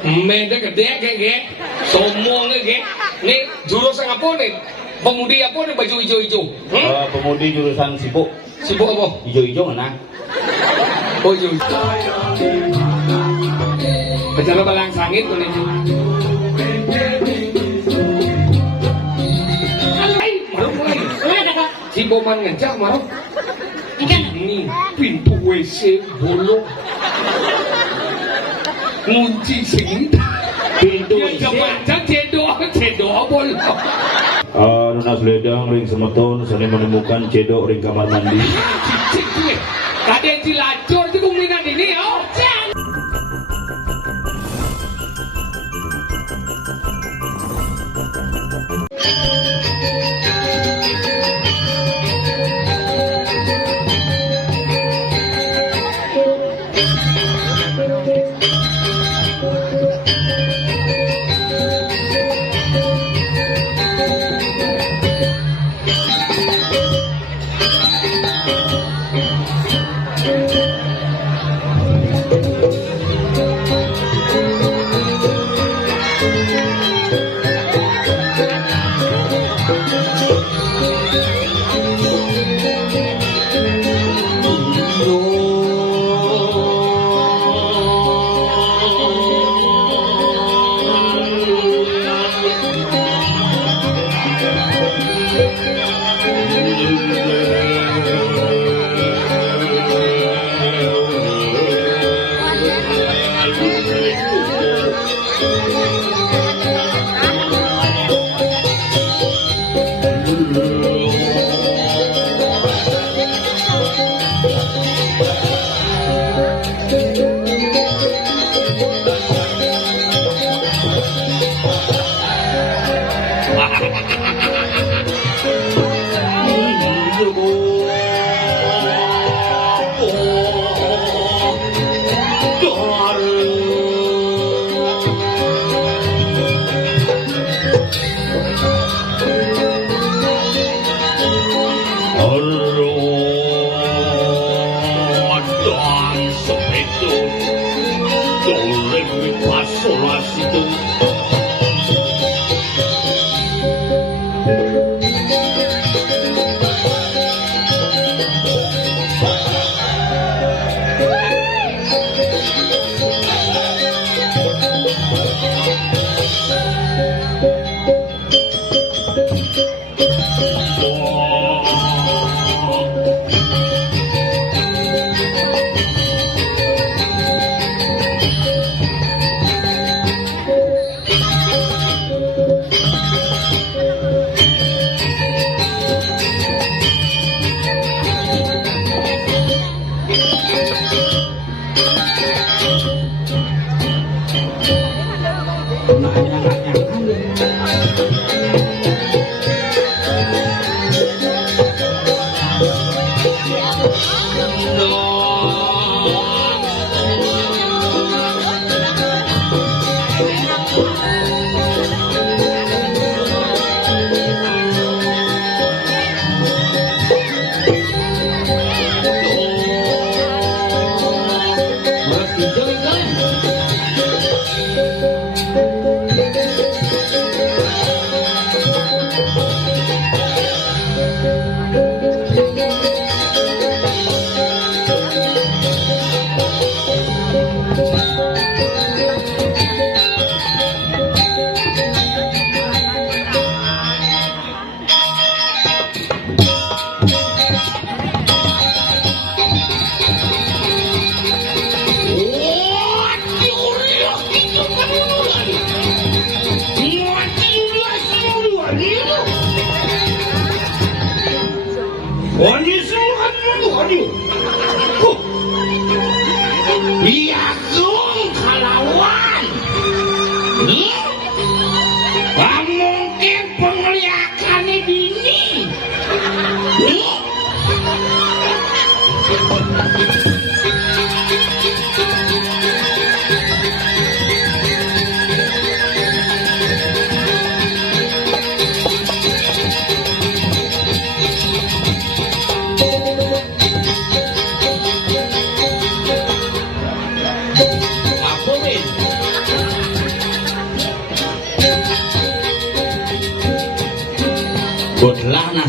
Mende gede kayak sombong kayak nih jurusan apa nih? Pemudi apa nih baju hijau-hijau? Pemudi jurusan sibuk. Sibuk apa? Hijau-hijau mana? Oh hijau. Bicara balang sangit tuh nih. Hai, maruk mulai. Si Boman ngejak maruk. Ini pintu WC bolong. Ngunci sini. Pintu WC. Jangan cedok bolong. Nona Sledang ring semeton sani menemukan cedok ring kamar mandi. Cicik gue. Kadang cilacur itu kuminan ini ya.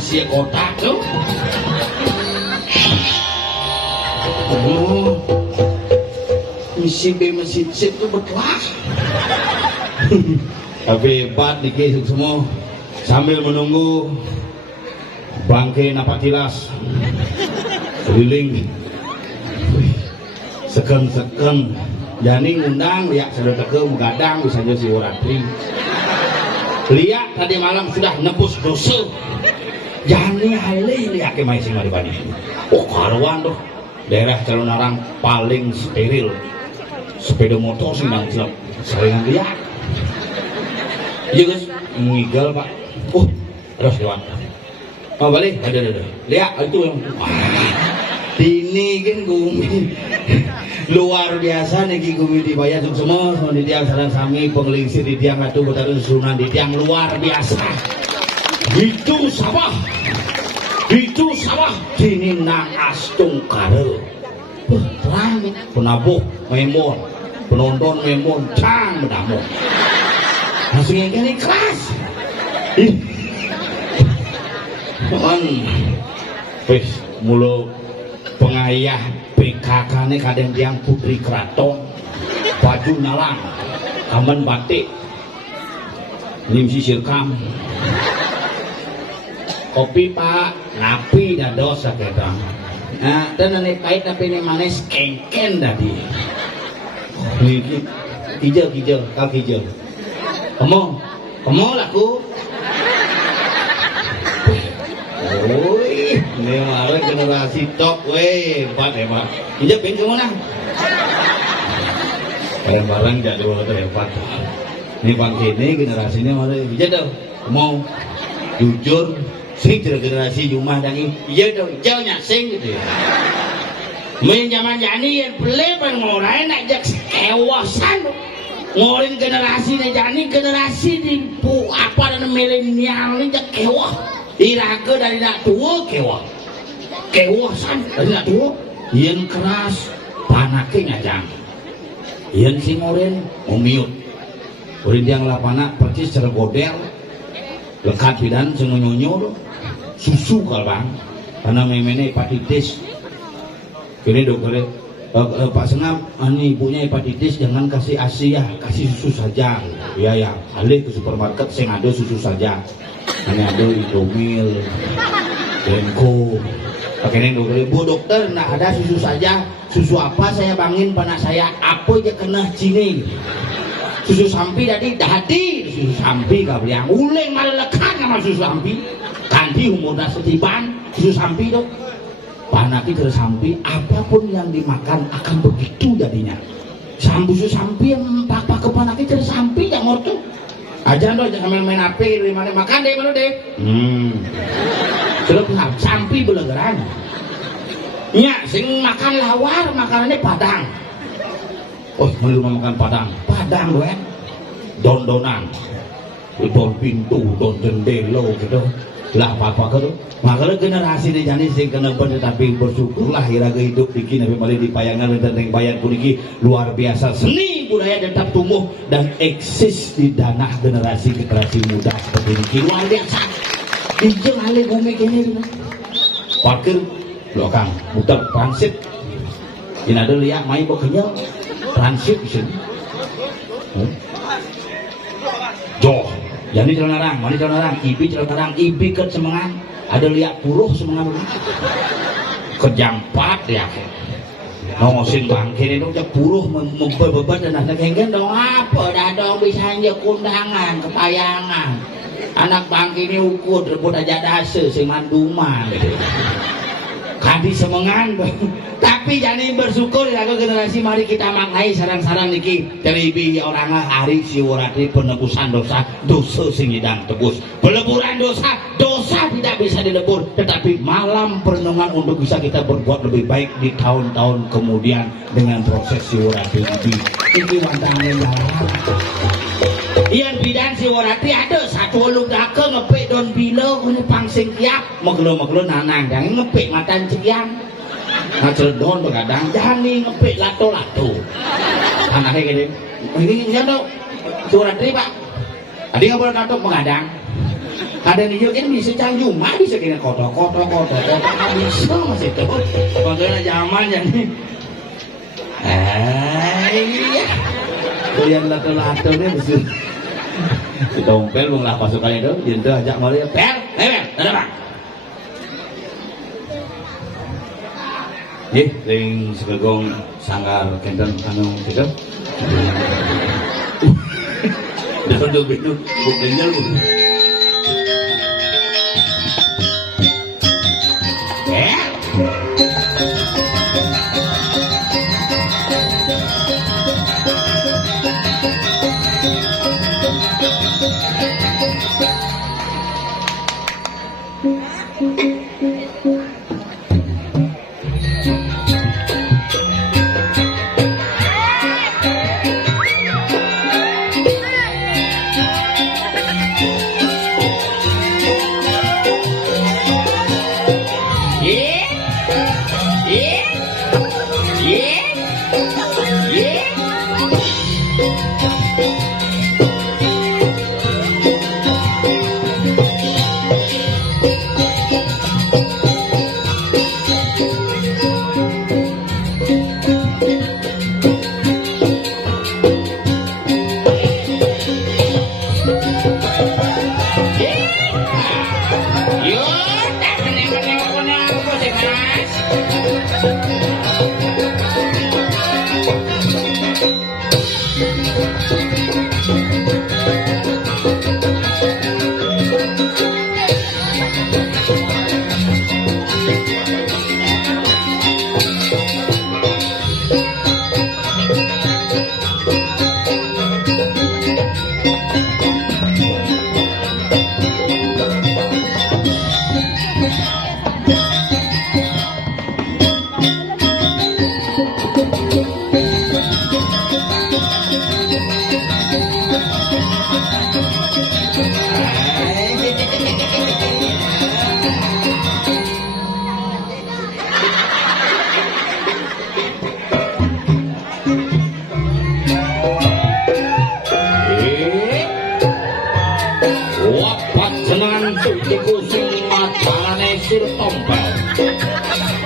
Asia kota tuh. Oh, misi B masjid itu berkelah. Tapi hebat niki semua sambil menunggu bangke napatilas keliling seken jani ngundang liak saudara ke gadang bisa jadi si Waratri liak tadi malam sudah nebus dosa jani hale liak ke maising maribani oh karuan tuh daerah calon orang paling steril sepeda motor sih nang jelek seringan liak iya guys ngigal pak terus lewat oh balik ada lihat itu yang ini kan gumi luar biasa nih gumi dibayar semua di tiang sarang sami pengelisir di tiang atuh betul sunan di tiang luar biasa itu sawah sini nang astung kare terang penabuh memon penonton memon cang mendamu langsung yang kali kelas wis mulu pengayah PKK ini kadang tiang putri keraton baju nalang kamen batik nimsi sirkam kopi pak napi dados saketa nah dan ini pahit tapi ini manis kengken tadi hijau kaki hijau kamu laku woi ini malah generasi top weh hebat hijau pengen kemana barang jadwal hebat ini bangke ini generasinya malah hijau dong mau jujur sing generasi rumah dan hijau hijaunya sing gitu main zaman jani yang belepan ngorai nak jak kewasan ngorin generasi nih jani generasi di apa dan milenial ini jak kewah iraga dari nak tua kewasan dari nak tua yang keras panake ngajang yang si ngorin umiut ngorin yang lapana percis secara godel lekat bidan sengunyonyor susu kalbang karena memene hepatitis kini dokter Pak Sengap ini ibunya hepatitis jangan kasih ASI ya kasih susu saja ya alih ke supermarket saya ada susu saja ini ada Indomil Denko pakai dokter bu dokter nak ada susu saja susu apa saya bangin panas saya apa aja kena cini susu sampi tadi susu sampi kau yang uleng malah lekat sama susu sampi kanti umurnya setipan susu sampi dok panaki terus sampi apapun yang dimakan akan begitu jadinya susu sampi yang pak ke panaki terus sampi yang ortu aja dong jangan main HP di mana makan deh mana deh terus sampi belegeran nya sing makan lawar makanannya padang belum makan padang loh don-donan don pintu don jendela gitu lah apa-apa gitu makanya generasi ini jadi sing kena bener tapi bersyukurlah iraga hidup diki nabi malih dipayangan dan bayar puniki luar biasa seni budaya tetap tumbuh dan eksis di tanah generasi muda seperti ini luar biasa dijeng alih bumi kini parkir belakang muter transit ini ada lihat main bekerja transit di sini joh jadi celana orang ibi ke semangan ada lihat puruh semangan kejampat ya nongosin bangkir itu aja puruh membebat dan ada kengken dong apa dah dong bisa aja kundangan kepayangan anak bangkir ini ukur rebut aja dase sing manduman kadi semangan tapi jadi bersyukur ya generasi mari kita maknai sarang-sarang niki dari ibi orang hari si Waratri penebusan dosa sing idang tebus peleburan dosa tidak bisa dilebur tetapi malam perenungan untuk bisa kita berbuat lebih baik di tahun-tahun kemudian dengan proses si Waratri ini wantangan yang bidan si Waratri ada satu olung dake ngepek don bilo ini pangsing tiap megelo nanang jangan ngepek matan ciang ngaceledon begadang jangan ngepek lato anaknya gini ini kan tuh si Waratri pak adi nggak boleh katuk begadang Kadang iyo kan bisa canggih mah bisa kena kotor bisa mas itu. Makanya zaman yang ini. Iya. Kalian lato-lato nih mesti. Dompel mung lah pasukan itu, jentu ajak mari pel, ada Pak. Nggih, ring segegong sanggar kenten anu tiga. Duduk bingung, bukan jalan.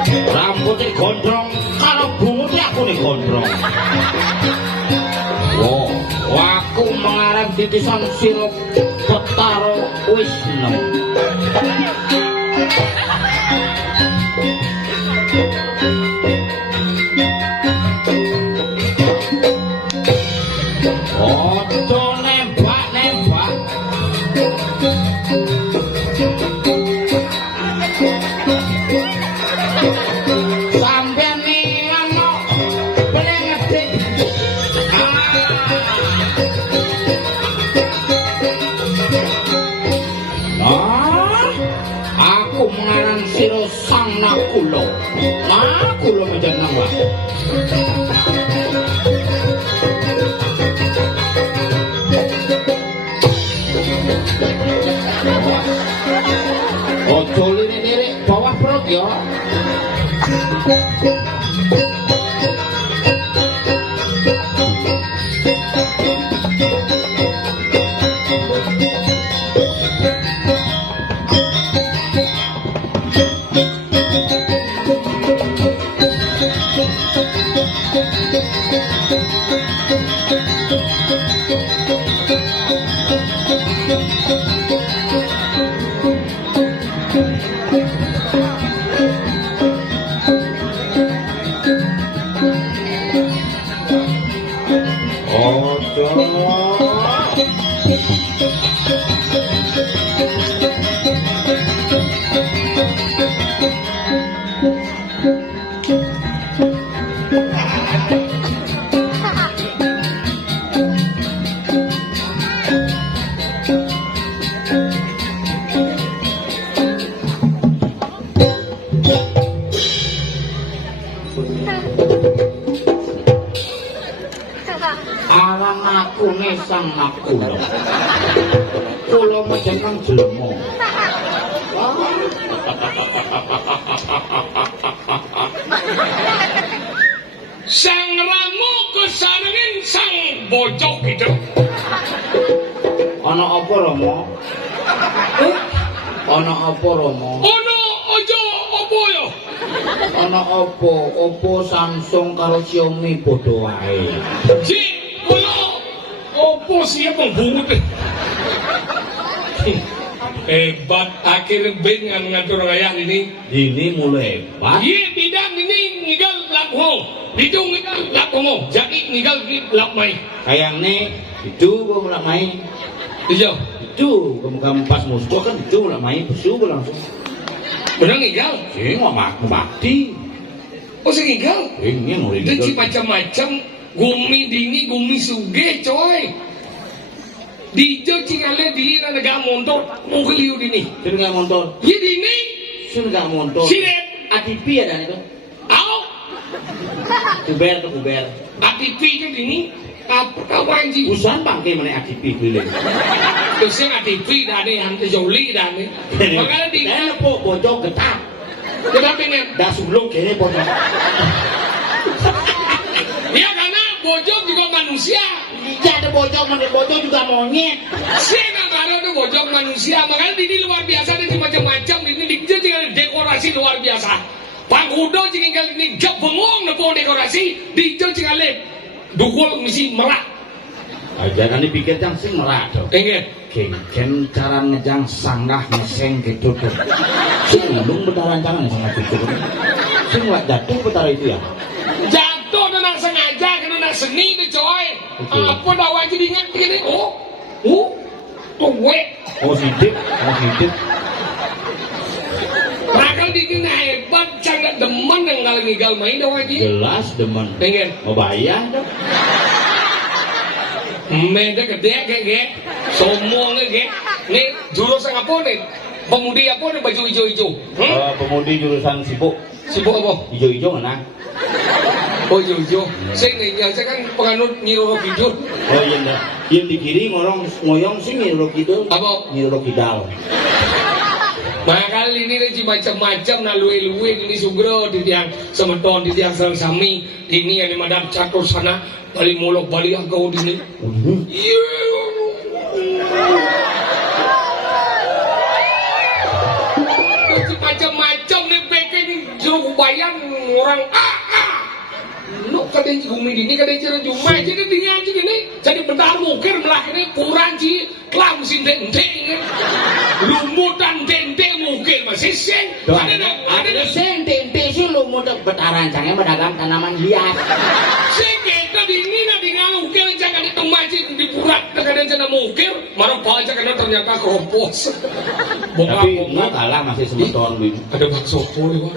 Rambutnya gondrong, kalau bungutnya aku nih gondrong. Wow, aku mengarang titisan sirup Betaro Wisnu. Ojo nembak. Sampai nih mau boleh ngetik. Aku mengarang siro sang nakulo. Nakulo menjadi nama. Ojo lirik bawah perut ya. Alang aku nesang aku. Kulo menjeneng jelema. Sang ramu kesarengin sang bocok hidup. Ana apa Rama? Ana apa Romo? Ono aja apa ya? Ana apa? Oppo, Samsung karo Xiaomi padha wae. Si, kula apa sih pembungut? Hebat akhirnya ben ngatur raya ini. Ini mulai hebat. Iya bidang ini ngigal lakho, bidung ngigal lakho, jadi ngigal lakmai. Kayaknya itu gua mulai main. Iya, Itu kamu pas musuh kan itu mulai main besu gua langsung. benar ngigal. Sing ngomong bakti. Oh sih ngigal. Ini mulai Itu macam-macam gumi dini, gumi suge coy. Dijo cingale di negara motor mungkeliu dini. Sini nggak motor. Iya dini. Sini nggak motor. Sinet. ATP ada itu. Au. Kuber tuh kuber. ATP itu dini. Apa kawan sih? Usahan bangke mana ATP keliling. Terus yang ATP dah ni, hantar joli dah ni. Makanya di. Saya po bocor getak. Kenapa ni? Dah sebelum kene bocor. Ya karena bojong juga manusia. Iya ada bocor, mana bocor juga monyet. Saya nak taruh tu bojong manusia. Makanya ini luar biasa ni macam-macam. Ini dia tinggal dekorasi luar biasa. Pangkudo tinggal ini gak bengong nak dekorasi. Dia tinggal dukul misi merah. Jangan dipikir yang sing merah tuh. Ingat. Ken cara ngejang sanggah ngeseng gitu tuh. Sebelum berdarah jangan sangat gitu. Sing nggak jatuh betara itu ya. Jatuh dan nak sengaja kena nak seni tu coy. Apa dah wajib ingat begini? Tuh wek. Oh sidik. Bakal dikena hebat, sangat demen yang kalau ngigal main dah wajib. Jelas demen. Ingat. Mau bayar dong. Meda gede kayak sombong kayak nih jurusan apa nih pemudi apa nih baju hijau-hijau Pemudi jurusan sibuk apa hijau-hijau mana? oh hijau-hijau saya kan penganut Nyiroro Kidul Oh iya enggak. Yang di kiri ngoyong sih Nyiroro Kidul. apa Nyiroro Kidal. makal ini nih macam-macam na luwe-luwe ini sugro di tiang semeton di tiang sami ini yang dimadam catur sana bali molok bali agau dini macam-macam nih bikin jauh bayang orang lu kadang gumi dini kadang cara cuma jadi dia aja gini jadi bentar mukir melah ini kurang sih kelam sinte lumutan tente mukir masih sing Ada sing tente sih lu mau betarancangnya pedagang tanaman hias. sing kita dini nanti ngukir jangan itu masih di purat kadang cina mukir marah pajak karena ternyata keropos Tapi lu kalah masih semeton gitu. ada bakso poli wah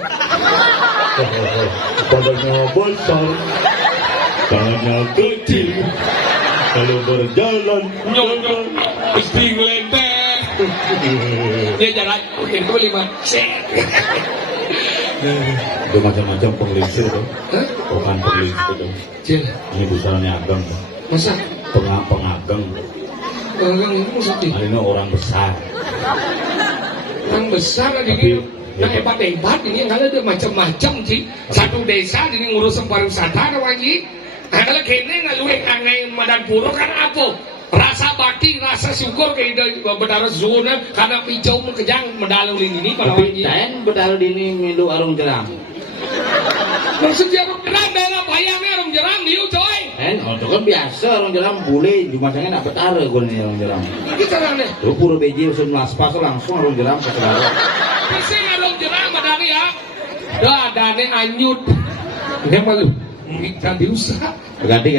Badannya besar, tangannya kecil, kalau berjalan nyong mesti ngelenteng dia jalan mungkin itu 5 set itu macam-macam penglingsir tuh, hah? bukan penglingsir tuh. Cil Ini busanya ageng, masa pengageng. orang itu maksudnya Ini orang besar. orang besar lagi Tapi, gitu nah hebat-hebat ini yang kalau dia macam-macam sih satu desa ini ngurus pariwisata ada wajib nah kalau kene ngaluin kangen madan puro kan apa rasa bakti rasa syukur kayak bedara zona karena pijau mengejang medalulin ini pada Tapi wajib ten betal dini mindu arung jeram. maksudnya arung jeram daerah bayangnya arung jeram diu coy Itu kan biasa arung jeram boleh jumasanya nak betara gue nih arung jeram. kita kan nih Tuh pura beji usun laspas langsung arung jeram ke selara. kasih arung jeram badani ya dah dane anyut ini malu kita diusaha Ganti.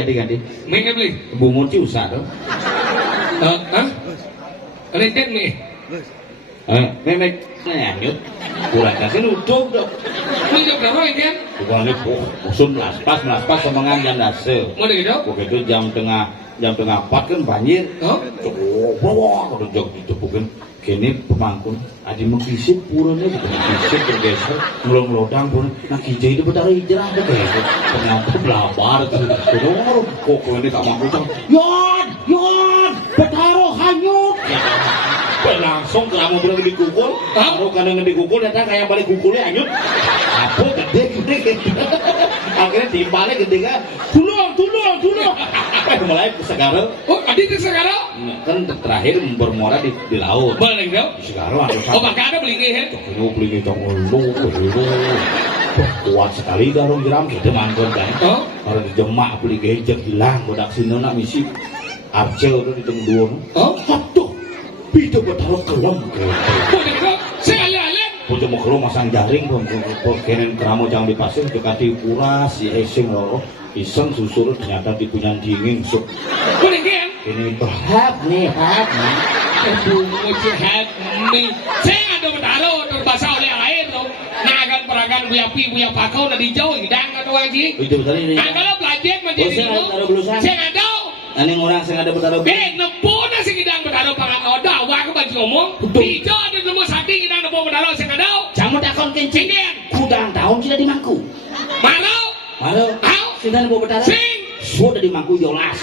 mereka beli Bungut sih usah tuh. hah? Rentet nih Memek nyanyut. Kurang kasih nutup dong. ini juga berapa kan? Bukan itu usun laspas semangan jam dase. Mau gitu? Begitu jam tengah 4 kan banjir. Oh? Wah, kalau jog itu bukan kini pemangkun adi mengkisip puranya mengkisip bergeser ngelong-ngelodang pun nah kijai itu betara hijrah deh kayak ternyata belabar tuh kok ini tak mampu cang yon betara hanyut langsung kamu bilang dikukul kalau kadang dikukul ternyata kayak balik kukulnya hanyut apa gede akhirnya timbalnya gede kan tulung mulai sekarang Oh, Adi itu sekarang? Kan terakhir bermuara di laut. Boleh dong? Sekarang ada Oh, maka ada beli ya? Ini beli kuat sekali garung jeram kita mangkon kan. Oh? Kalau di Demak beli gejek hilang bodak sinona misi Arcel itu di tengah Oh? Aduh, bisa bertaruh kelom. Boleh dong? Saya alih-alih. Puja mau kelom masang jaring pun, kenen keramu jangan dipasang dekati kuras si esing loro iseng susur ternyata dipunya dingin sup. Boleh kan? Ini berhap nih. Aduh, mujahid nih. Saya ada bertaruh terbasa oleh air tuh. Nagan peragan buya pakau na di jauh hidang atau lagi. Itu betul ini. Nah kalau belajar menjadi itu, saya nggak tahu. Ani orang saya ada bertaruh. Nepo na si hidang bertaruh pangan oda. Wah aku bantu ngomong. Di jauh ada nemu sati hidang nepo bertaruh saya nggak tahu. Jangan takon kencing. Kudang tahun sudah di mangku. Marau. Au. Sudah nepo bertaruh. Sing. Sudah di mangku jolas.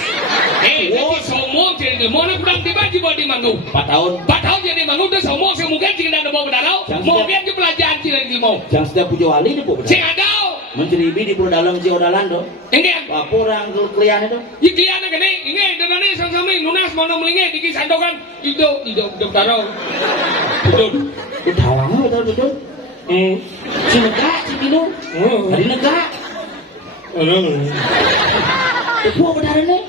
Nanti somong jadi mana kurang tiba di mangku. 4 tahun. 4 tahun jadi mangku tu somong semungkin jika dah nepo bertaruh. Mungkin ke pelajaran cina di mau. Jangan setiap puja wali nepo bertaruh. Saya nggak tahu. Menceribi di pulau dalam Ciodalan do. Enggak. Apa orang kelian itu? Iklian na gani, ingay, danani, sang-sami, nunas, mana melingay, diki sandokan, ido, taro. Ido. Utawang betul. Si nega, si Tino. Hari nega. Itu benar nih.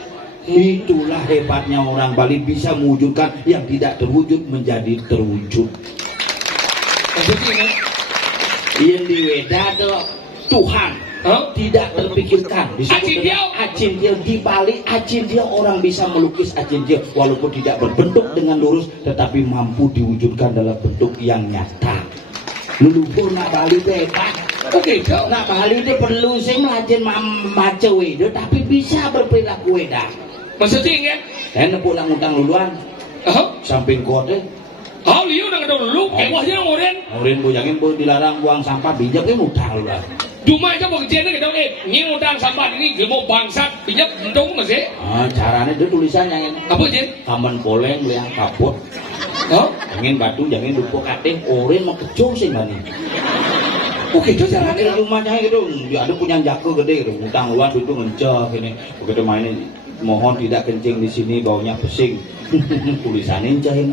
Itulah hebatnya orang Bali bisa mewujudkan yang tidak terwujud menjadi terwujud. Yang di Weda Tuhan tidak terpikirkan disebut Acintiel di Bali. Acintiel orang bisa melukis Acintiel walaupun tidak berbentuk dengan lurus tetapi mampu diwujudkan dalam bentuk yang nyata. Leluhur nak Bali hebat. Oke, nak Bali itu perlu sih melajen maca Weda tapi bisa berperilaku Weda. Maksudnya kan? Saya nepuk nak ngutang luluan samping kode. Oh, liu nak ada dulu, wahnya ngoren. Ngoren bujangin dilarang buang sampah bijaknya ngutang luluan. Cuma aja mau kejadian kita ini ngutang sampah ini mau bangsat pinjam bentuk masih. Caranya itu tulisannya ini. Apa sih? Kamen poleng liang kapot. Jangan batu, jangan lupa kating, oren mau kecil sih bani. Oke, itu caranya rumahnya gitu. Dia ada punya jago gede gitu. Ngutang luar itu ngencah ini. Begitu mainin mohon tidak kencing di sini baunya pesing. Tulisannya cahin.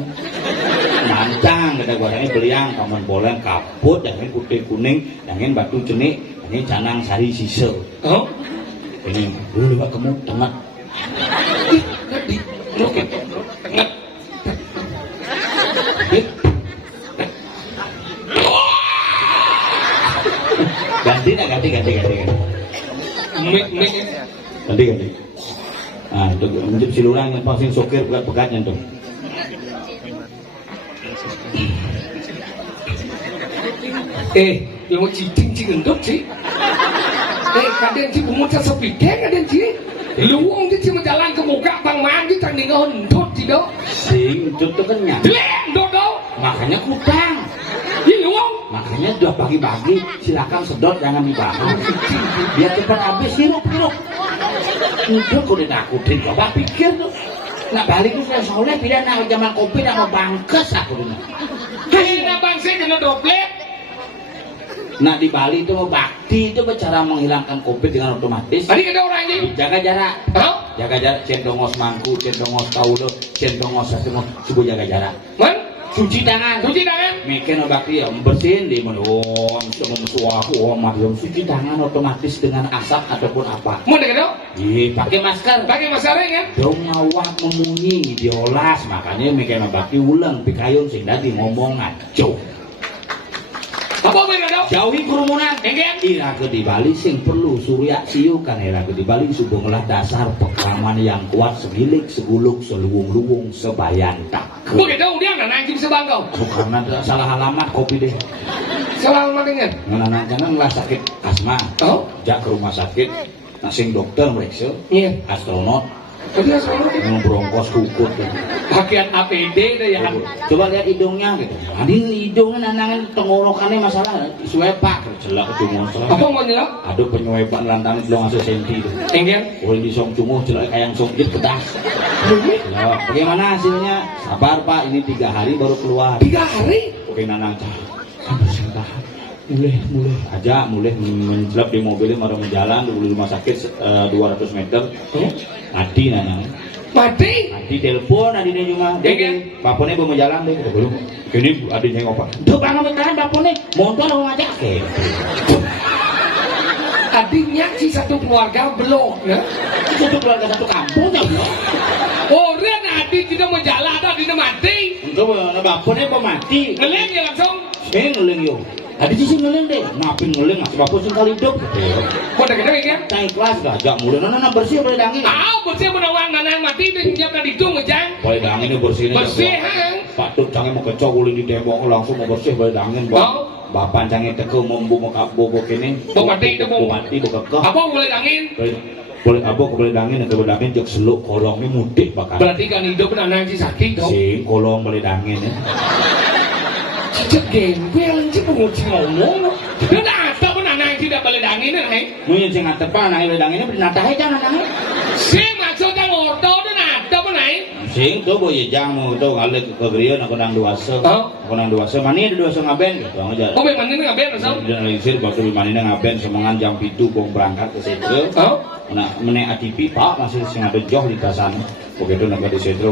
Mancang kata gua ini beliang kamen poleng kapot, jangan putih kuning, jangan batu cenik, ini canang sari sisa. Ini dulu pak kamu tengah. Tadi, oke, tengah. Ganti. Ganti. Ah, itu menjep silurang yang pasang sokir pekat-pekatnya tuh. Yang mau cicing endok sih. Kadang sih mau cari sepikeng kadang sih. Lu orang sih cuma jalan ke muka bang man kita nih ngendot sih dok. Sing itu kenyang. Endot dok. Makanya kutang. Ini lu orang. Makanya udah pagi-pagi silakan sedot jangan dibahas. Biar cepat habis hirup. Itu kok ditakutin coba pikir tuh. Nak balik tuh saya soleh tidak nak zaman kopi nak mau bangkes aku dulu. Kayaknya bangsa kena doblet. Nah di Bali itu mau bakti itu cara menghilangkan COVID dengan otomatis. Tadi ada orangnya. Jaga jarak. Jaga jarak. Cendongos mangku, cendongos kaudo, cendongos satu subuh jaga jarak. Man? Cuci tangan. Mungkin bakti ya bersihin di mana. Suaku mariam cuci tangan otomatis dengan asap ataupun apa. Mau dengar dong? Iya, pakai masker. Pakai masker kan? Dong ngawak memunyi diolas makanya mungkin bakti ulang pikayun sing dadi ngomong ngaco. Apa bener dong? Jauhi kerumunan. Iraga di Bali sing perlu surya siu kan iraga di Bali subenglah dasar pekaman yang kuat segilik seguluk seluwung-luwung sebayan tak. Begitu dia nggak nangkim sebangkau. Karena salah alamat kopi deh. Salah alamat dengan? Nganang-nganang lah sakit asma. Jak ke rumah sakit. Nasing dokter mereka. Iya. Astronot. Jadi astronot. Ngebrongkos kukut. Pakaian APD deh ya. Coba lihat hidungnya gitu. Adi hidungnya nanangin tenggorokannya masalah. Suepak. Celak cumuh. Apa mau nyelak? Aduh penyuepan lantangan belum ngasih senti itu. Enggak. Boleh disong cumuh celak kayak yang songkit pedas. Ya, bagaimana hasilnya? Sabar pak, ini 3 hari baru keluar. 3 hari? Oke nanang cah. Mulai aja, mulai menjelap di mobilnya baru menjalan di rumah sakit 200 meter. Mati nanang. Mati. Mati telepon adine cuma. Dek. Bapaknya belum jalan deh. Belum. Ini adine apa? Tuh bang bentaran bapaknya motor mau ngajak ke. Adiknya si satu keluarga belum, ya? Satu keluarga satu kampung ya belum. Orang adik tidak mau jalan, adiknya mati. Untuk bapaknya mau mati. Ngeleng ya langsung. Ngeleng yo. Adik sih ngeleng deh. Napin ngeleng masih bapak sih kali hidup. Kau dah kena kan? Naik kelas gajak mulai nana bersih boleh dangin. Bersih menawang nanang mati dan siap nak ditung ngejang. Boleh dangin ini bersih ini. Bersih hang. Patut jangan mau kecok ulin di tembok langsung mau bersih boleh dangin. Bapak jangan teko membu mau bobo kene. Mau mati itu mau mati mau kekeh. Apa boleh dangin? Boleh abok boleh dangin dan boleh dangin jok seluk kolongnya mudik bakal. Berarti kan hidup nanang si sakit dong. Si kolong boleh dangin ya. Cicak gembel sih penguci ngomong. Dia ada pun nanang tidak boleh dangin nih. Mungkin sih nggak tepat nanang boleh dangin ini nata aja nanang. Si maksudnya ngorto dan ada pun nih. Sing tuh boy jamu tuh ngalik ke grian aku nang duasa. Aku nang duasa mana ada duasa ngaben gitu aja. Oh memang ini ngaben asal. Dan lisir waktu mana ngaben semangan jam 7 bong berangkat ke situ. Nah menek ATP pak masih sing ada joh di tasan. Begitu nak di situ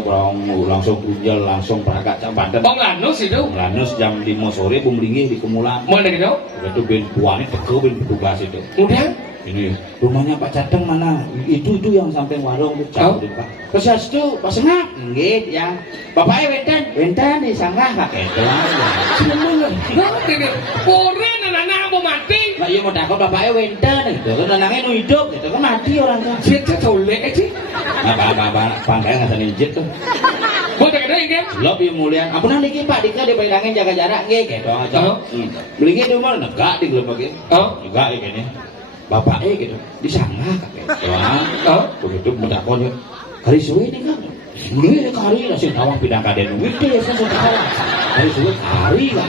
langsung berunjal langsung berangkat jam Banten. Bang Lanus itu. Lanus jam 5 sore bumlingih di Kemulan. Mana gitu? Begitu ben puani teko ben petugas itu. Udah. Ini rumahnya Pak Cateng mana? Itu yang samping warung itu jauh deh Pak. Terus itu Pak Sengak, nggit ya. Bapaknya Wenten di sanggah Pak itu. Semua. Ngerti dia. Koren anak-anak mau mati. Pak iya mau takut bapaknya Wenten itu kan anaknya nu hidup itu kan mati orang kan. Dia colek aja. Apa pandai nggak senijit tuh. Buat tak ada ini. Lob yang mulia. Apa nanti Pak Dika di bayangin jaga jarak nggak kayak doang aja. Belinya di mana? Negak di gelap lagi. Negak ya kayaknya. Bapaknya gitu disanggah kakek. Begitu mendakonnya hari suwe ini kan. Mulai hari nasi tawang pindah kaden duit deh saya tahu. Hari suwe hari lah.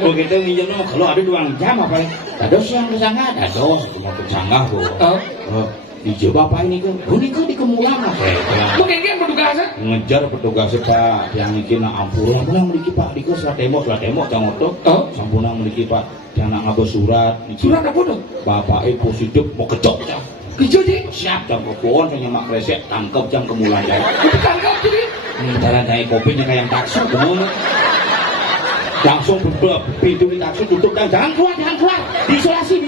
Begitu minjem nama kalau ada 2 jam apa ya? Dados yang disanggah, dados cuma disanggah bu. Di bapak ini kan, ini kan di Kemulan lah. Mungkin kan petugas? Ngejar petugas Pak yang mikirnya ampun. Yang pernah memiliki Pak Diko surat demo jangan otot. Sampuna memiliki Pak yang nak ngabos surat. Surat apa tuh? Bapak positif mau kecok jam. Kecok sih? Siap jam kepuan saya nyemak resep tangkap jam Kemulan jam. Tangkap jadi? Cara jahit kopinya kayak yang taksir bener. Langsung pintu di taksir tutup dan jangan keluar. Diisolasi.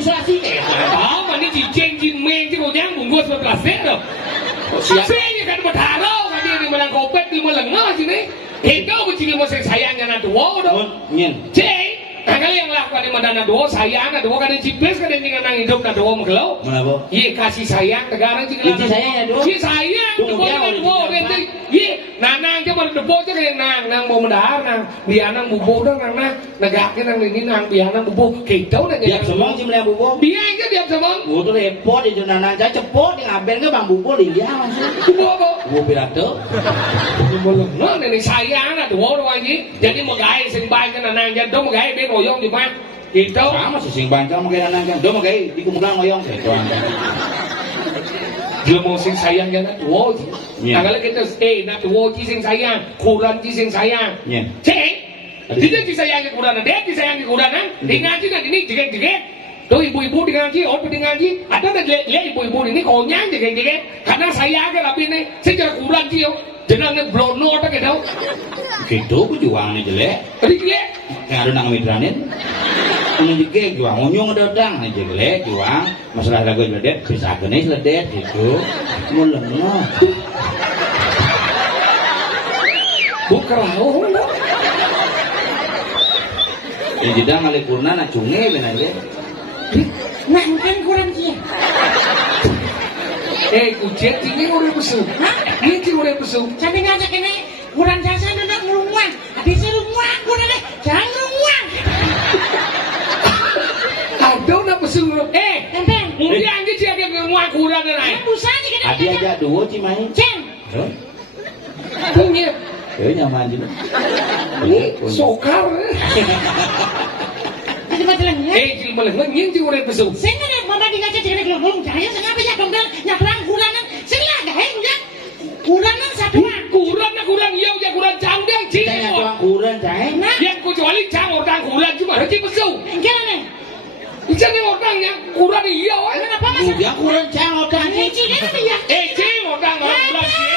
Ini cicing meng cing ujang bungkus berplastik loh. Siapa ini kan bertaruh kan dia di malang kopet di melengah sini. Itu begini mau sayangnya nak dua dong. Nyen. Cing. Kali yang lakukan di mana dua sayang nak dua kadang cipes kadang tinggal nang hidup nak dua mengelau. Kenapa? Iya kasih sayang negara cing lah. Kasih sayang ya dua. Iya sayang. Dua nanti. Iya nanang cuma debo cing yang nang mau mendahar nang bianang bubu dong nang negakin nang ini nang bianang bubu kita udah Biar semong sih melihat bubu. Biar aja biar semong. Bubu tuh repot di zona nanti cepot yang ngaben ke bang bubu lihat langsung. Bubu apa? Bubu pidato. Nó này sayang là đủ đâu anh ấy. Jadi một gái sinh bay cái là nàng dân đó một gái bên ngồi di mana? Gitu. Sama sih sing bancang makai nanang kan. Do makai di Kemulan ngoyong itu. Dia mau sing sayang kan dua. Kalau kita nak dua ci sing sayang, kurang ci sing sayang. Cek. Tidak ci sayang kurang, dia ci sayang kurang. Dengan ci ini jegek. Tuh ibu-ibu dengan ci, orang dengan ci. Ada lihat ibu-ibu ini konyang jegek. Karena saya kan tapi ini secara kurang ci yo. Jenangnya blono tak gitu. Gitu ku juangnya jelek. Tadi jelek. Yang ada nang mitranin. Ini juga juang, ngonyong datang, ini jelek juang. Masalah lagu ledet, bisa genis ledet gitu. Mulengah. Bukan lah. Ini jeda ngalipurna nak cunge benar deh. Nak kan kurang dia. Kucing ini udah besuk. Ini udah besuk. Sampai ngajak ini kurang jasa nak ngurungan. Habis itu ngurang kurang deh. Jangan ngurungan. Ada nak besuk. Tentang. Mungkin anjing sih agak ngurang kurang dan lain. Busa aja kita. Adi aja dua cimai. Ceng. Punya. Nyaman juga. Sokar. Ada masalahnya. Cil melengah nying udah besuk. Saya kan mama dikasih cek lagi ngomong jaya sengaja ya dong dan nyakrang kurangan. Saya dah ya. Kurangan satu. Kurang iya ya kurang cangdang cil. Saya kurang cai. Yang kecuali cang orang kurang cuma harus besuk. Gimana? Jangan orang yang kurang iya. Kenapa mas? Yang kurang cang orang Ini cina ya. Cil orang bulan sih.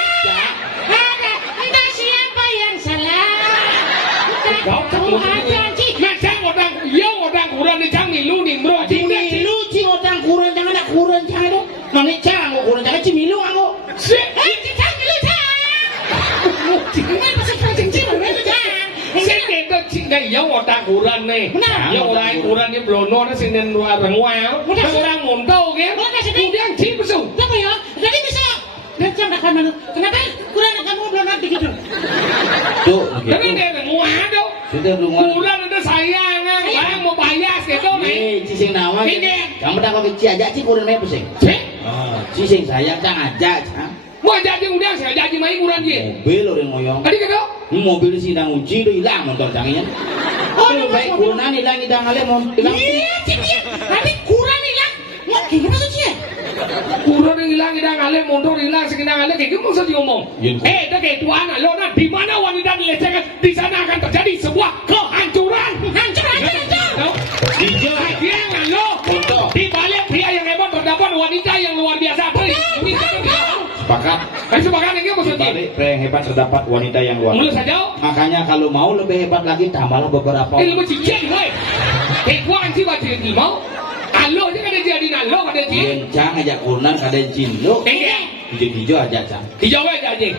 Ada, entah siapa yang salah. Kau cakap macam orang kurang ni jangan lu ni bro. Cimilu ci otang kurang jangan nak kurang jangan tu. Mana cang aku kurang jangan cimilu aku. Si, Jangan dulu jangan. Masih cincin mana jangan. si kita cinta orang kurang ni. Orang kurang ni belum nol sini orang wow. Orang mondau ke? Kemudian cip besul. Apa ya? Jadi bisa. Macam nak kamu. Kenapa kurang kamu belum nanti gitu? Tu. Tapi dia orang wow tu. Sudah rumah. Kurang ada sayang, sayang mau bayar sedo ni. Cising nawa. Kamu tak kau kecil aja ci kurang mai pusing. Cik, Cising sayang cang aja. mau jadi undang saya jadi mai kurang je. Mobil orang ngoyong. Tadi kata, Mobil sidang uji tu hilang motor canggihnya. Oh, baik kurang hilang hilang ale mau hilang. Iya, dia. Nanti kurang hilang. Mau gimana maksudnya? kurang hilang ale, motor hilang sekitar ale, kayak gimana maksud diomong? Dah kayak tuan lo nak di mana wanita dilecehkan di sana akan terjadi sebuah kehancuran. Hancur. Dia lo di balik pria yang hebat terdapat wanita yang luar biasa. Sepakat. Sepakat ini maksudnya. Balik pria yang hebat terdapat wanita yang luar. Mulai saja. Makanya kalau mau lebih hebat lagi tambahlah beberapa. Ilmu cincin, woi. Kuang sih baca di mau. Alo je kada jadi nalo kada ji. Cang ajak kurang kada cinlo. Hijau aja cang. Hijau aja je.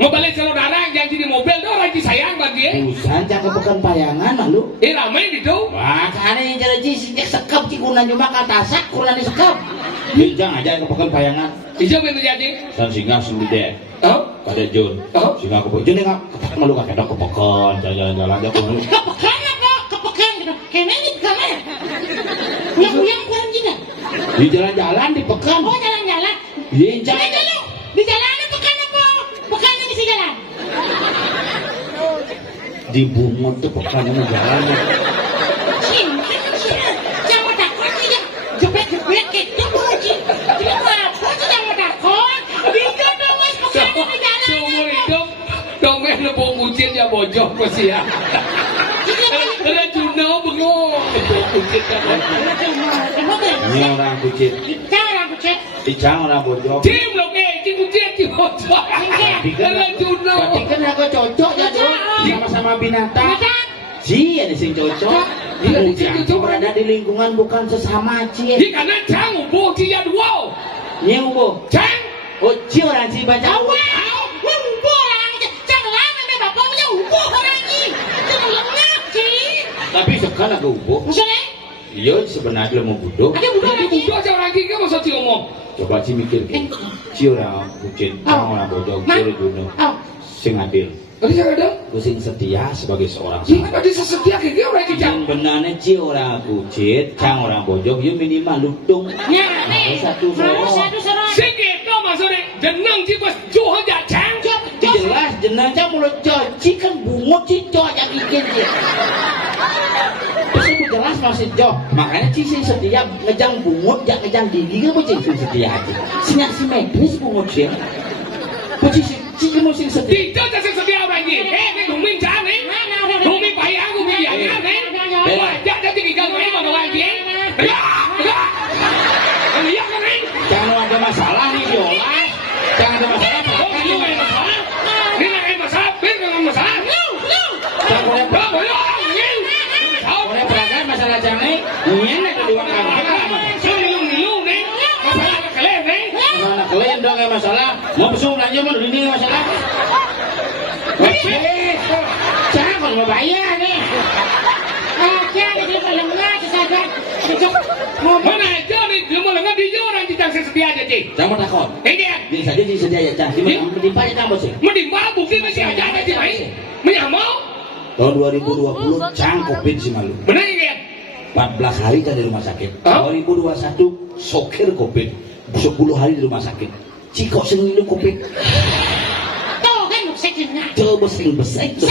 Mau balik saudara yang jadi mobil tu orang sayang bagi. Busan cang kepekan payangan malu. Ramai di tu. Wah, karena yang jadi sejak sekap cikunan cuma kata sak kurang di sekap. Cang aja kepekan payangan. Hijau yang terjadi. Dan singa sudah. Oh, Kada Jun. Singa kepekan. Jun enggak malu kakek dok kepekan jalan-jalan aja kurang. Kepekan apa? Kepekan gitu. Kayaknya ini kamera. Yang kurang juga. Di jalan-jalan di pekan. Oh jalan-jalan. Iya, cang. Di jalan pekan apa? Pekan yang isi jalan. Di bungut tuh pekan yang jalan. Jangan takut aja. Jepet gitu buci. Kenapa? Buci jangan takut. Bisa dong mas pekan di jalan. seumur hidup domen lebong kucing ya bojok pasti ya. Ada Juno bengong. Kucing kan. Ini orang kucing. Jangan kucing. Icang orang bojok. Tim lo cing kucing cing bojok. Ada Juno. Berarti kan aku cocok ya tuh sama-sama binatang. Ci ada sing cocok. Kucing berada di lingkungan bukan sesama Ci. Di kanan cang ubo cia dua. Ini ubo. Cang. Oh Ci orang Ci baca. Wow, ubo orang aja. Jangan lama deh bapaknya ubo orang ini. Jangan lengap sih. Tapi sekarang aku ubo. Maksudnya? Iya sebenarnya mau bodoh. Ada ubo Di lagi. budo aja orang gigi masa ci ngomong. Coba Ci mikir. Ci orang kucing, orang bojok, Ci orang Juno. Sing adil. Tadi saya ada. Sing setia sebagai seorang Jika sahabat. tadi sesetia gigi orang gigi. Yang benarnya Ci orang kucing, Cang orang bojok, ya minimal lutung. Ya, nih. Satu Harus satu sorong. Sikit kau maksudnya jeneng ci pas jual aja cang. Jelas jenazah mulut Ci kan bungut Ci yang bikin dia. Terus itu jelas masih jauh. Makanya Ci sing setia ngejang bungut, jak ngejang gigi kan Ci sing setia aja. Sinyak si medis bungut dia. Ci kamu sing setia. Tidak ada sesetia orang gigi. Ini Dumin cang nih. Dumin bayar aku biayanya nih. Wajah jadi gigi gue mana orang gigi. Enggak. Iya kan nih. Jangan ada masalah nih Viola. Jangan ada masalah. Ini nggak masalah. Bir nggak masalah. Jangan boleh perangkat masalah jangan nih. Ini nak kedua kali. Mana kalian dong yang masalah? Mau besok belanja mau ini masalah? Jangan mau bayar nih. Jangan dia melengah saja. Mana aja nih, dia mau lengah dia orang kita setia aja cik. Jangan takut. Ini Bisa saja di sedia ya cah. Menimpa ya kamu sih. menimba bukti masih ada cik main. Menyamau. Tahun 2020 cang covid sih malu. Benar ya? 14 hari kan di rumah sakit. 2021 sokir covid. 10 hari di rumah sakit. Cikok sengilu covid. Tuh kan sekjennya. Coba sering besek tuh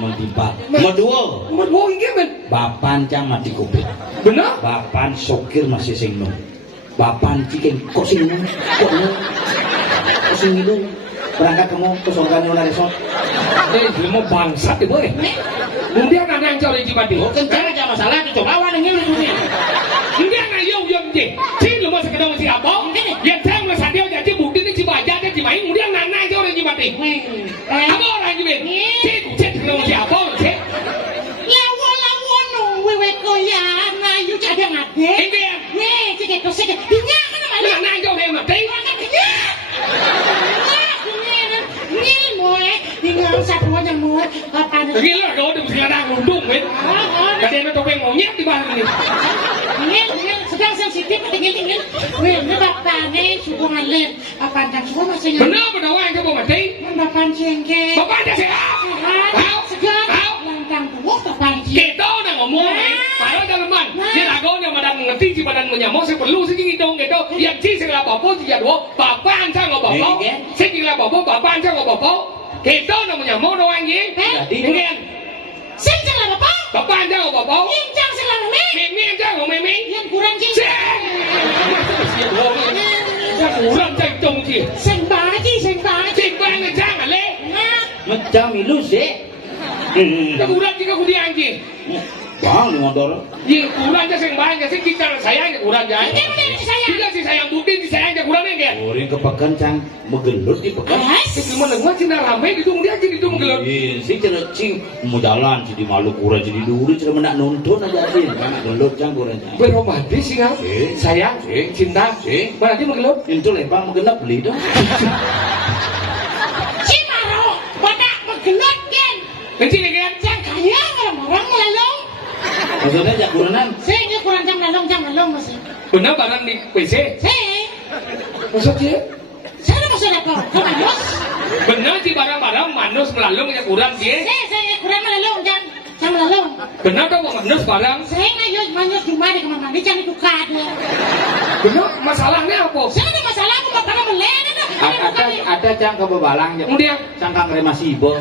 menimpa. Kedua, Umur bohong kan? bapan cang mati covid. Benar? Bapan sokir masih sing nom. Bapan ciken kok sing nom? Kok nom? Kok sing hidung? Berangkat kamu ke surga Nyola Resort. Dia mau bangsat deh boy. Kemudian ada yang cari di mati. Oh kencang aja masalah itu coba lawan yang ini. Kemudian ada yang cik. Cik lu masih ketemu si abang. Yang saya masih dia jadi bukti ini si bajan lagi mati. Apa orang ini? Cik, cik, kenapa siapa? Cik. Lawo nunggu wekoya ngayu jadi ngade. Ini ya. Nih, cek itu sih. Dinya kan malu. Nah, jauh dia mati. Ini moe, tinggal satu aja moe. Kapan? Gila, kau udah mesti ada ngundung, men. Kadang topeng monyet di bawah ini. Ini sedang sensitif, tinggal. Wih, ini bapaknya suku ngalir. Apa anda semua masih nyampe? Benar orang kamu mati. Bapak cengkeh. Bapak ada sehat. Tahu? Segar. Tahu? Lantang tuh, bapak Kita udah ngomong, men. Padahal dalaman. Dia lagu yang badan ngerti si badan menyamuk, saya perlu sih gitu. Yang sih saya bapak sih jadi bapak ancang bapak. Saya kira bapak ancang bapak. Kita udah menyamuk doang ini. Dengan Sing lah bapak. bapak ancang bapak. Incang sing lah meme. Mimi ancang mimi. Yang kurang cing. Sing. Yang kurang cing dong sih. Sing baji. Sing bang ancang ale. Nah, Macam itu sih. Yang kurang juga kudian sih. Bang, ni motor. Yang kurang aja sing bang sing kita sayang kurang aja. ini udah saya. Kita sih sayang bukti sih sayang kurang ni kan. Orang kepekan cang megelut di pekan. Cuma dengar cina ramai di dong dia jadi dong gelap. Iya, sih cina cing mau jalan jadi malu kurang jadi dulu cina menak nonton aja sih. Kan gelut cang kurang cang. Beromantis sih kan? Sayang, cinta, mana dia menggelap? Itu lempang mengenap beli dong. Cimaro, badak megelot kan. Nanti ni kan? Jang kaya orang melalong. Maksudnya jak kuranan. Saya ini kurang jam lalong masih. Benar barang di WC. Saya, Maksudnya? saya ada maksud apa? Kau manus? Benar di barang-barang manus melalui yang kurang dia. Saya kurang melalong jang melalong. Benar tak manus barang? Saya ngayos manus cuma di kamar mandi jangan itu kada. Benar masalahnya apa? Saya ada masalah aku mau pada melen Ada cang kebebalang ya. Kemudian Cangkang remasi ibu.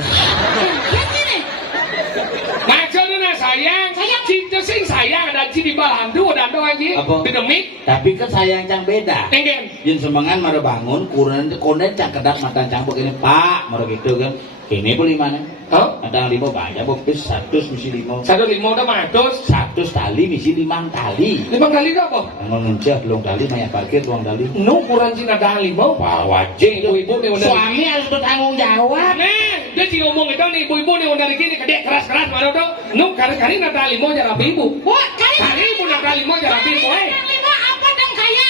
maksudnya sayang, cinta sing sayang ada cinta balandu ada doa lagi. Apa? Dedemik, Tapi kan sayang cang beda. enggak? Yen semangan mara bangun kurang konen cang kedak mata cang begini pak mara gitu kan. Kini boleh mana? Hah? Ada 5 banyak bopis 100 misi 5. 105 udah matus. 100 tali misi 5 tali. 5 kali dah apa? Ngon nguncah belum tali banyak parkir ruang tali. Nu kurang cinta dah 5. Wah wajib Ibu-ibu nih udah. Suami harus bertanggung jawab. Nah, dia sih ngomong itu nih ibu-ibu nih udah gini kadek keras-keras mana tuh. Nu kali-kali nata 5 jar rapi ibu. Wah, Kali ibu nata 5 jar rapi ibu. lima apa dong kaya?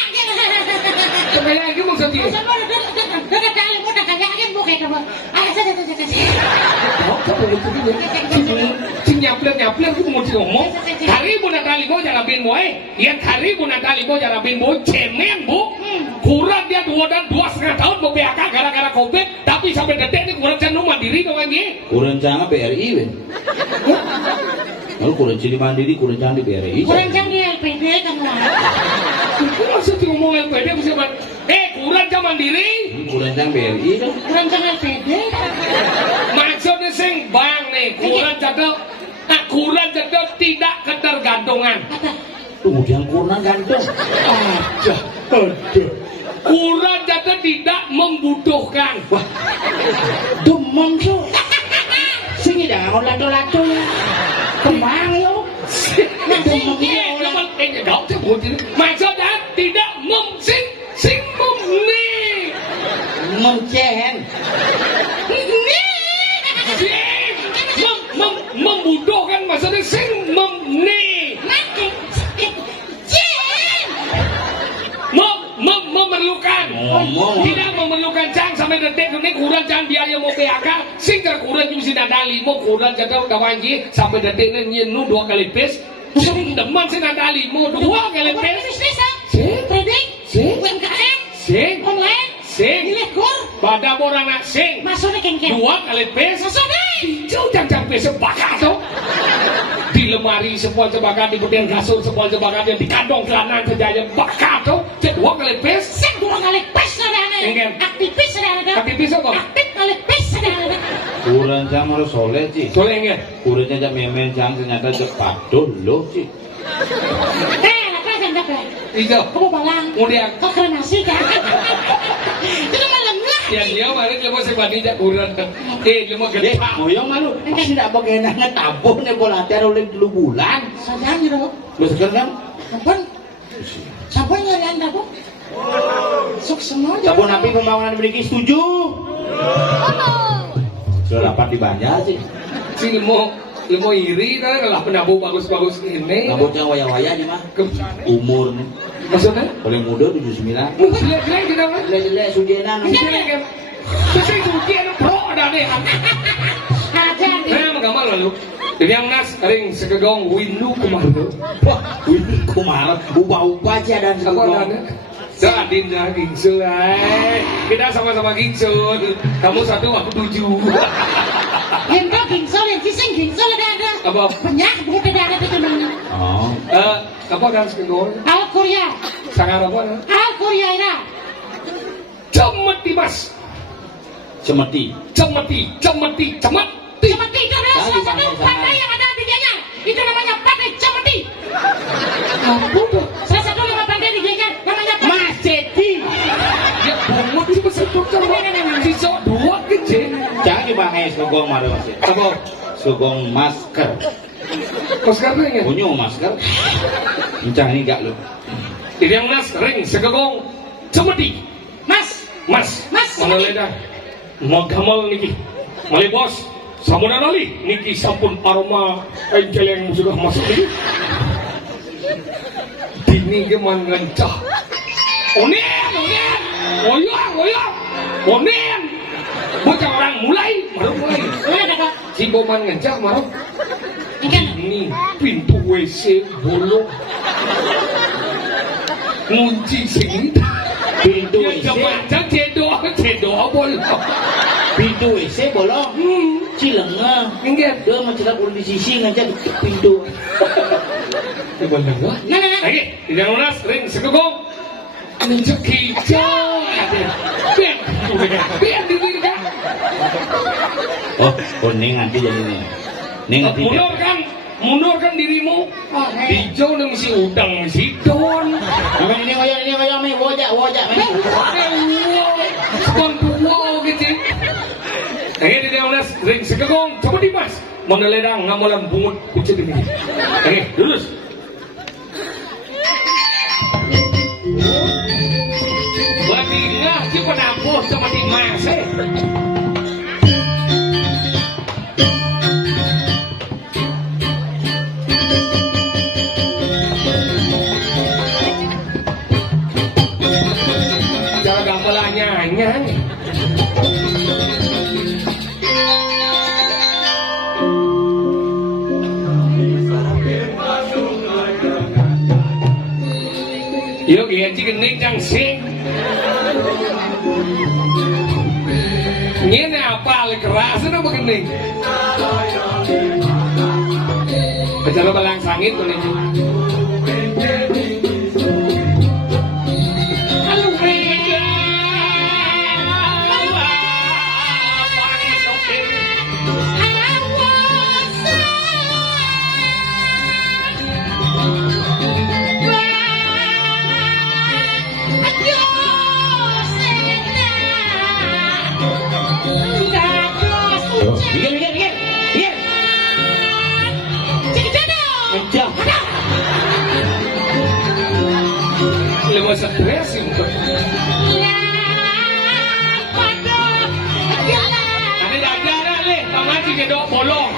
Kayak gitu maksudnya. Masa mau udah kali mau udah kaya kan bukan kamu. Ayo saya. Cing nyapler aku mau ngomong. Kali ibu nata 5 jar rapi ibu. Yang kali ibu nata 5 jar rapi ibu cemen bu. Kurang dia 2,5 tahun mau PHK gara-gara COVID. Tapi sampai detik ini kurang cenderung mandiri dong lagi. Kurang cang BRI ben. Lalu kurang cili mandiri kurang cang di BRI. Kurang jam di LPD kamu. Itu maksudnya ngomong LPD bisa buat. Kurang jam mandiri. Kurang cang BRI kan. Kurang jam LPD. Maksudnya sing bang nih kurang jadul tidak ketergantungan. Kemudian kurang gantung. Kurang jadul tidak membutuhkan. Wah, demam tuh. Sini dah mau lato-lato. Kembang yuk. Maksudnya tidak Memcehen. Membutuhkan maksudnya sing memerlukan. Tidak memerlukan cang sampai detik ini kurang cang biaya mau PHK sing kurang juga nada 5 kurang jatuh kawanji sampai detik ini nyenu 2 kali pes sing deman sing nada 5 2 kali pes Trading, UMKM, sing online, sing nilai kur, pada orang nak sing masuknya kengkeng. 2 kali pes Masuknya. hijau jam pes sebakar tuh di lemari sepol sebakar di gudang kasur sepol sebakar yang di kantong celana saja bakar tuh 2 kali pes Sing 2 kali pes ada. Enggak. Aktivis ada. aktivis apa? Aktif kali pes ada. Kurang cang harus soleh sih. Soalnya enggak Kurangnya cang memen cang ternyata cepat dulu sih. Apa yang dapat? hijau Kamu balang. kemudian Kau kremasi kan? Itu malam lah. yang dia kemarin lepas sebandingnya kurang dia mau gede Moyong malu. Kasih tak bagian nanya tabung nih bola latihan oleh 2 bulan. Sadang gitu. Besok kan? Sampun. Sampun nyari anda bu. Sok semua. Sabun api pembangunan memiliki setuju. Sudah dapat dibanyak sih. Si lemo iri kan kalau penabuh bagus-bagus ini. Rambutnya waya-waya nih mah. Umur nih. Maksudnya? Paling muda 79. Jelek-jelek gitu kan? Jelek-jelek sujenan. Jelek kan? Bisa sujian pro ada deh. Magamal lalu. Jadi yang nas ring sekegong windu kemarin. Wah, windu kemarin. Ubah-ubah aja dan sekegong. Dah Dinda gingsul, kita sama-sama gingsul. Kamu 1, aku 7. Yang kau gingsul, yang kising gingsul ada. Apa? Banyak bukan ada itu namanya. Oh. Apa kan sekegong? Al Korea. Sangar apa? Al Korea ini. Cemeti mas. Cemeti. Cemeti itu adalah salah satu pantai yang ada di Gianyar. Itu namanya Pantai Cemeti. Apa tuh? Salah satu nama pantai di Gianyar namanya Mas Ceti. Ya banget itu bersebut sama. Sisa 2 kecil. Jangan dibahas sekegong marah masih. Apa? Sekegong masker. Masker ya? Punya masker. Encang ini gak lu. Jadi yang nas ring sekegong cemeti. Mas. Mana leda? Mau gamal niki. Mali bos. Samunan ali niki sampun aroma engkel yang sudah masuk ini. Dini ge mangancah. Onen. Onen. Bocah orang mulai. Mana ada? Si boman ngancah marah. Ikan. Ini pintu WC bolong. Ngunci sini. Pintu Ya WC. macam cedok bolong. Pintu WC bolong. Cilengah. Ingat. Dia mencetak ulu di sisi ngajak pintu. Di mana gua? Nah. Lagi, tidak lunas, ring sekegong. Menjek hijau. Biar diri kan. Oh, Neng nanti jadi nih. Neng nanti. Mundurkan dirimu. Hijau nang si udang si don. Ini ngoyong nih, wojak nih. Wow gitu. Lagi tidak lunas, ring sekegong. Coba dimas. Mana ledang, ngamalan bungut kucing ini. Lagi, lurus. Badingah si penampuh sama dimas. Jaga pelanyanya. Yo kaya cikin jang sing. Ini apa keras na begini. Bicara balang sangit tuh nih. Pikir. Ngejak. Lewat stres sih muka. Ada dajaran leh, pangaji kedok bolong.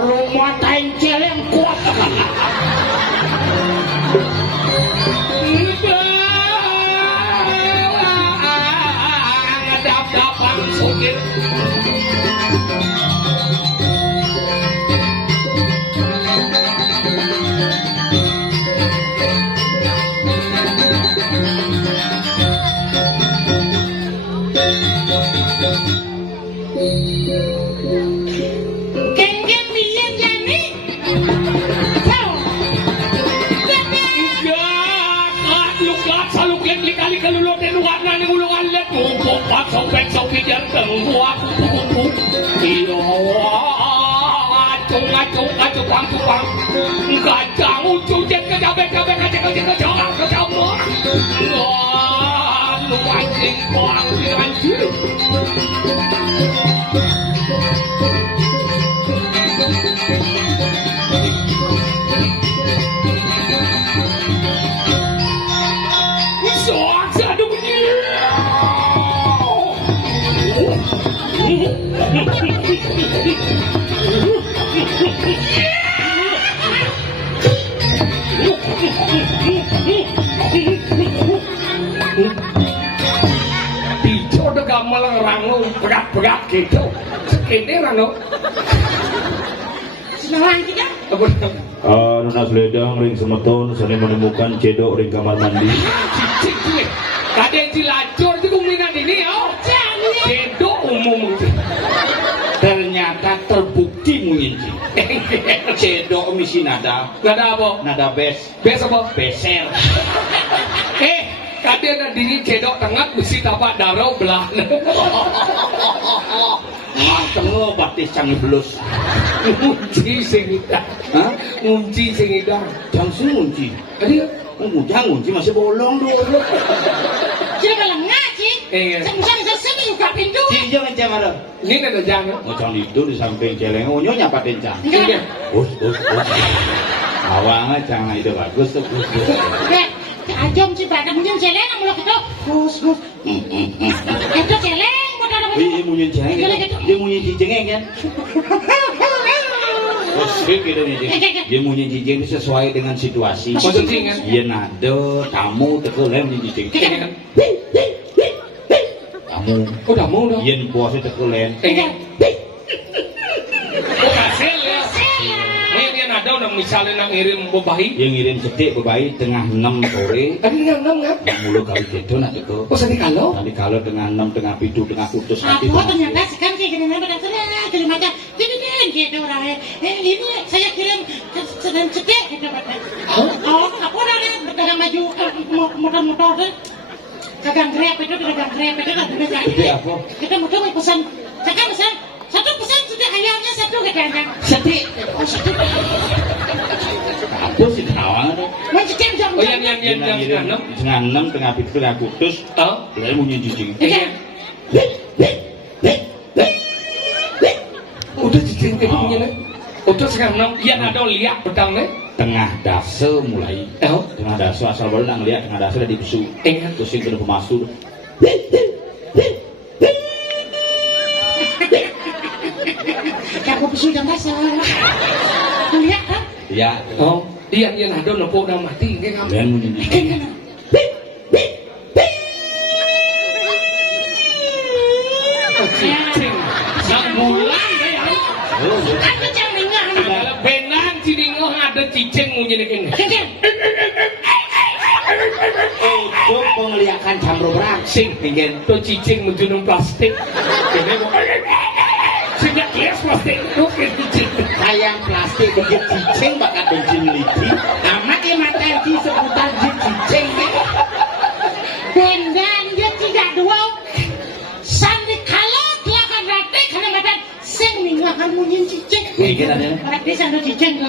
Rumah tancel yang kuat. Ngadap-dapan sopir. Geng-geng biyen jani. Lukat saluk lik kali kalulot dan warna ng ulungan let mumpok pat sopek yang tengguak kuku iyo acung cupang kacang ucu jet kejabek kacang lu anjing orang anjir. Dijo udah gamal rano berat-berat gitu. Sekene rano. Senawan kita. Apa? Nanas Ledang ring semeton sani menemukan cedok ring kamar mandi. Cicik gue. Kadang cilacur itu kuminan ini ya. Cedok umum. Ternyata terbukti munyinci. Cedok misi nada. Nada apa? Nada bes. Bes apa? Beser. Kadang ada dini cedok tengah mesti tapak darah belah. Tengah batis canggih belus. Ngunci singidang. Hah? Ngunci singidang. Jangan ngunci. Adik, Jangan ngunci masih bolong dulu. Sila malang nga, Ci. Iya. Sa sini buka pintu. Cijo mencet mana? ini ada jangan. Ngocong itu di samping celeng. Unyo nyapatin cang. Iya. Us. Awangnya jangan itu bagus tuh. Nek, ajom Ci badan munyin celeng ang mulok ito. Gus. Ito celeng, buat ada Iya munyin celeng. Dia munyin cicengeng kan? Gitu nih, dia munyin cicing itu sesuai dengan situasi. Maksudnya kan? Iya nado tamu tekulem munyin cicing. Tamu. Udah mau dong. Iya puasa tekulem. Oh hasil ya. Ini ada udah misalnya nang ngirim bebahi. Yang ngirim cetik bebayi tengah 6 sore. Tadi nggak kan? Yang mulu kali gitu nak teko. Oh tadi kalau? Tadi kalau tengah 6 tengah 7 tengah putus Aku ternyata sekarang kayak gini pada sana kirim aja. Jadi gitu orangnya. Ini saya kirim sedang cetek gitu pada. Oh, aku udah berdagang baju motor-motor deh. Dagang grab itu dagang grab itu kan udah Gede apa? Kita mau pesan. Saya pesan satu pesan sudah ayamnya satu kadang-kadang. Cetik. Oh satu. Apa sih kenawang tuh? Mau cetek jam. Oh yang Tengah 6 tengah 7 tengah putus. Oh. Dia munyin cicing. Iya. Udah cicing itu punya nih. Udah sekarang yang ada lihat pedang nih. Tengah dase mulai. Oh. Tengah dase asal baru nang lihat tengah dase udah dibesu. Iya. Terus yang kena pemasuk. Aku sudah masuk. Lihat kan? Ya. Oh. Iya yang ada nopo udah mati ini kamu. Kalian munyin cicing. Cicing. Sang bulan ya. Aku jangan dengar. Kalau benang cilingoh ada cicing mau jadi kene. Itu penglihakan jam robrak. Sing pengen tuh cicing menjunung plastik. Jadi mau sejak kelas plastik itu cicing. Sayang plastik begitu cicing bakal bensin lidi. Amat ya mata di seputar cicing. Bendan dia tidak dua. Sandi kalau dia akan rati karena badan sing minggu akan munyin cicing. Pikirannya. Berarti sana cicing.